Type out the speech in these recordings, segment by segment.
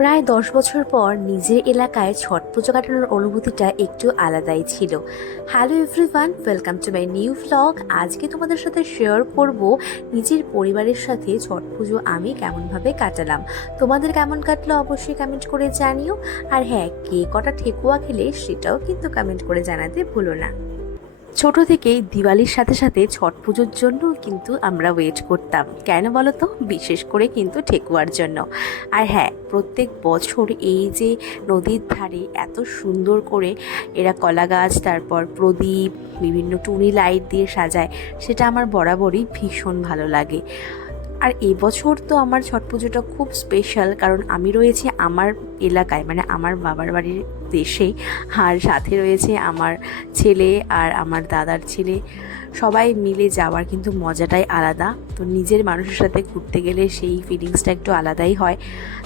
প্রায় 10 বছর পর নিজের এলাকায় ছট পুজো কাটানোর অনুভূতিটা একটু আলাদাই ছিল। Hello everyone, welcome to my new vlog. আজকে তোমাদের সাথে শেয়ার করব নিজের পরিবারের সাথে ছট পুজো আমি কেমনভাবে কাটালাম। তোমাদের কেমন কাটলো অবশ্যই কমেন্ট করে জানিও। আর হ্যাঁ, কে কটা ঠেকুয়া খেলে সেটাও কিন্তু কমেন্ট করে জানাতে ভুলো না। ছোট থেকেই দিওয়ালির সাথে সাথে ছট পুজোর জন্য কিন্তু আমরা ওয়েট করতাম। কেন বলো তো? বিশেষ করে কিন্তু ঠেকুয়ার জন্য। আর হ্যাঁ, প্রত্যেক বছর এই যে নদীর ধারে এত সুন্দর করে এরা কলা গাছ, তারপর প্রদীপ, বিভিন্ন টুনি লাইট দিয়ে সাজায়, সেটা আমার বরাবরই ভীষণ ভালো লাগে। আর এবছর তো আমার ছট পুজোটা খুব স্পেশাল, কারণ আমি রয়েছি আমার এলাকায়, মানে আমার বাবার বাড়ির দেশে, আর সাথে রয়েছে আমার ছেলে আর আমার দাদার ছেলে। সবাই মিলে যাওয়ার কিন্তু মজাটাই আলাদা। তো নিজের মানুষের সাথে ঘুরতে গেলে সেই ফিলিংসটা একটু আলাদাই হয়।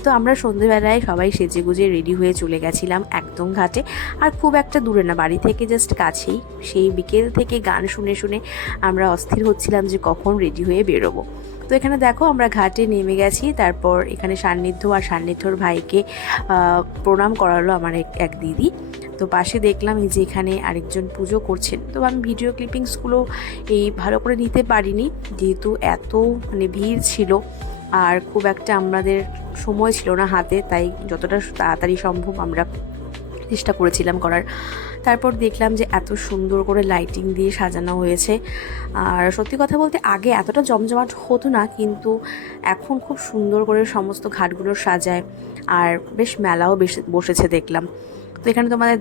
তো আমরা সন্ধেবেলায় সবাই সেজেগুজে রেডি হয়ে চলে গেছিলাম একদম ঘাটে। আর খুব একটা দূরে না, বাড়ি থেকে জাস্ট কাছেই। সেই বিকেল থেকে গান শুনে শুনে আমরা অস্থির হচ্ছিলাম যে কখন রেডি হয়ে বেরোবো। তো এখানে দেখো আমরা ঘাটে নেমে গেছি। তারপর এখানে সান্নিধ্য আর সান্নিধ্যর ভাইকে প্রণাম করালো আমার এক দিদি। তো পাশে দেখলাম এই যে এখানে আরেকজন পুজো করছেন। তো আমি ভিডিও ক্লিপিংসগুলো এই ভালো করে নিতে পারিনি, যেহেতু এত ভিড় ছিল আর খুব একটা আমাদের সময় ছিল না হাতে, তাই যতটা তাড়াতাড়ি সম্ভব আমরা চেষ্টা করেছিলাম করার। তারপর দেখলাম যে এত সুন্দর করে লাইটিং দিয়ে সাজানো হয়েছে। আর সত্যি কথা বলতে আগে এতটা জমজমাট হতো না, কিন্তু এখন খুব সুন্দর করে সমস্ত ঘাটগুলো সাজায়। আর বেশ মেলাও বসেছে দেখলাম। তো এখানে তোমাদের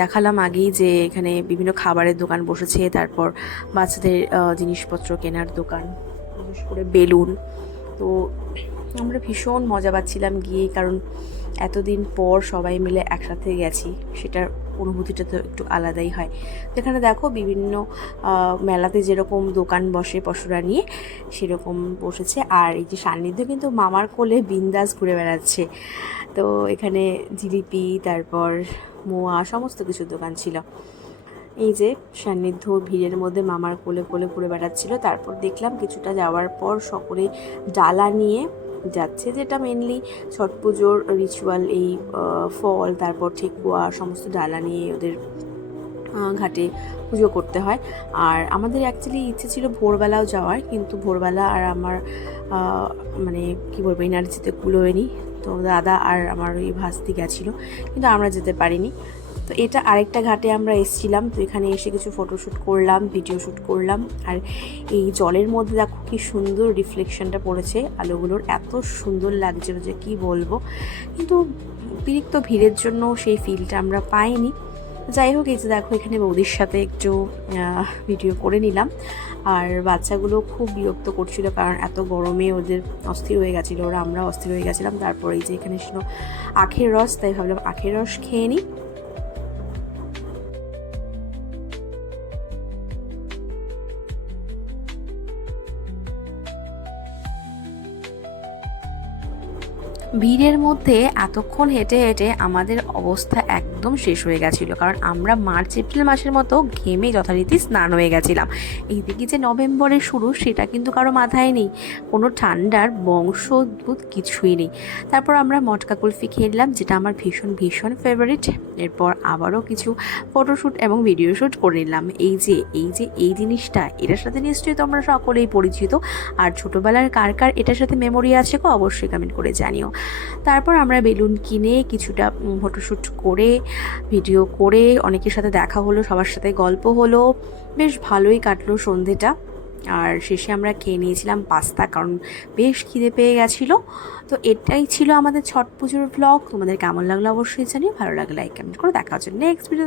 দেখালাম আগেই যে এখানে বিভিন্ন খাবারের দোকান বসেছে, তারপর বাচ্চাদের জিনিসপত্র কেনার দোকান, বিশেষ করে বেলুন। তো আমরা ভীষণ মজা পাচ্ছিলাম গিয়ে, কারণ এতদিন পর সবাই মিলে একসাথে গেছি, সেটার অনুভূতিটা তো একটু আলাদাই হয়। তো এখানে দেখো বিভিন্ন মেলাতে যেরকম দোকান বসে পশুরা নিয়ে, সেরকম বসেছে। আর এই যে সান্নিধ্য কিন্তু মামার কোলে বিন্দাস ঘুরে বেড়াচ্ছে। তো এখানে জিলিপি, তারপর মোয়া, সমস্ত কিছু দোকান ছিল। এই যে সান্নিধ্য ভিড়ের মধ্যে মামার কোলে কোলে ঘুরে বেড়াচ্ছিল। তারপর দেখলাম কিছুটা যাওয়ার পর সকলে ডালা নিয়ে যাচ্ছে, যেটা মেনলি ছট পুজোর রিচুয়াল। এই ফল, তারপর ঠেকুয়া, সমস্ত ডালা নিয়ে ওদের ঘাটে পুজো করতে হয়। আর আমাদের অ্যাকচুয়ালি ইচ্ছে ছিল ভোরবেলাও যাওয়ার, কিন্তু ভোরবেলা আর আমার মানে কী বলবো, এনার্জিতে কুলোয়নি। তো দাদা আর আমার ওই ভাস্তি গেছিলো, কিন্তু আমরা যেতে পারিনি। তো এটা আরেকটা ঘাটে আমরা এসেছিলাম। তো এখানে এসে কিছু ফটোশ্যুট করলাম, ভিডিও শ্যুট করলাম। আর এই জলের মধ্যে দেখো কি সুন্দর রিফ্লেকশনটা পড়েছে আলোগুলোর, এত সুন্দর লাগছিল যে কি বলবো। কিন্তু অতিরিক্ত ভিড়ের জন্য সেই ফিলটা আমরা পাইনি। যাই হোক, এই যে দেখো এখানে বৌদির সাথে একটু ভিডিও করে নিলাম। আর বাচ্চাগুলো খুব বিরক্ত করছিল, কারণ এত গরমে ওদের অস্থির হয়ে গেছিলো ওরা, আমরা অস্থির হয়ে গেছিলাম। তারপর এই যে এখানে ছিল আখের রস, তাই ভাবলাম আখের রস খেয়ে নিই। ভিড়ের মধ্যে এতক্ষণ হেঁটে হেঁটে আমাদের অবস্থা একদম শেষ হয়ে গেছিল, কারণ আমরা মার্চ এপ্রিল মাসের মতো ঘেমে যথারীতি স্নান হয়ে গেছিলাম। এইদিকে যে নভেম্বরের শুরু, সেটা কিন্তু কারো মাথায় নেই, কোনো ঠান্ডার বংশোদ্ভূত কিছুই নেই। তারপর আমরা মটকা কুলফি খেয়ে নিলাম, যেটা আমার ভীষণ ভীষণ ফেভারিট। এরপর আবারও কিছু ফটোশ্যুট এবং ভিডিও শ্যুট করে নিলাম। এই জিনিসটা, এটার সাথে নিশ্চয়ই তোমরা সকলেই পরিচিত। আর ছোটোবেলার কার কার এটার সাথে মেমোরি আছে গো, অবশ্যই কমেন্ট করে জানিও। তারপর আমরা বেলুন কিনে কিছুটা ফটোশ্যুট করে, ভিডিও করে, অনেকের সাথে দেখা হলো, সবার সাথে গল্প হলো, বেশ ভালোই কাটলো সন্ধেটা। আর শেষে আমরা খেয়ে নিয়েছিলাম পাস্তা, কারণ বেশ খিদে পেয়ে গেছিলো। তো এটাই ছিল আমাদের ছট পুজোর ব্লগ। তোমাদের কেমন লাগলো অবশ্যই জানিও, ভালো লাগলে লাইক কমেন্ট করে। দেখা হচ্ছে নেক্সট ভিডিও।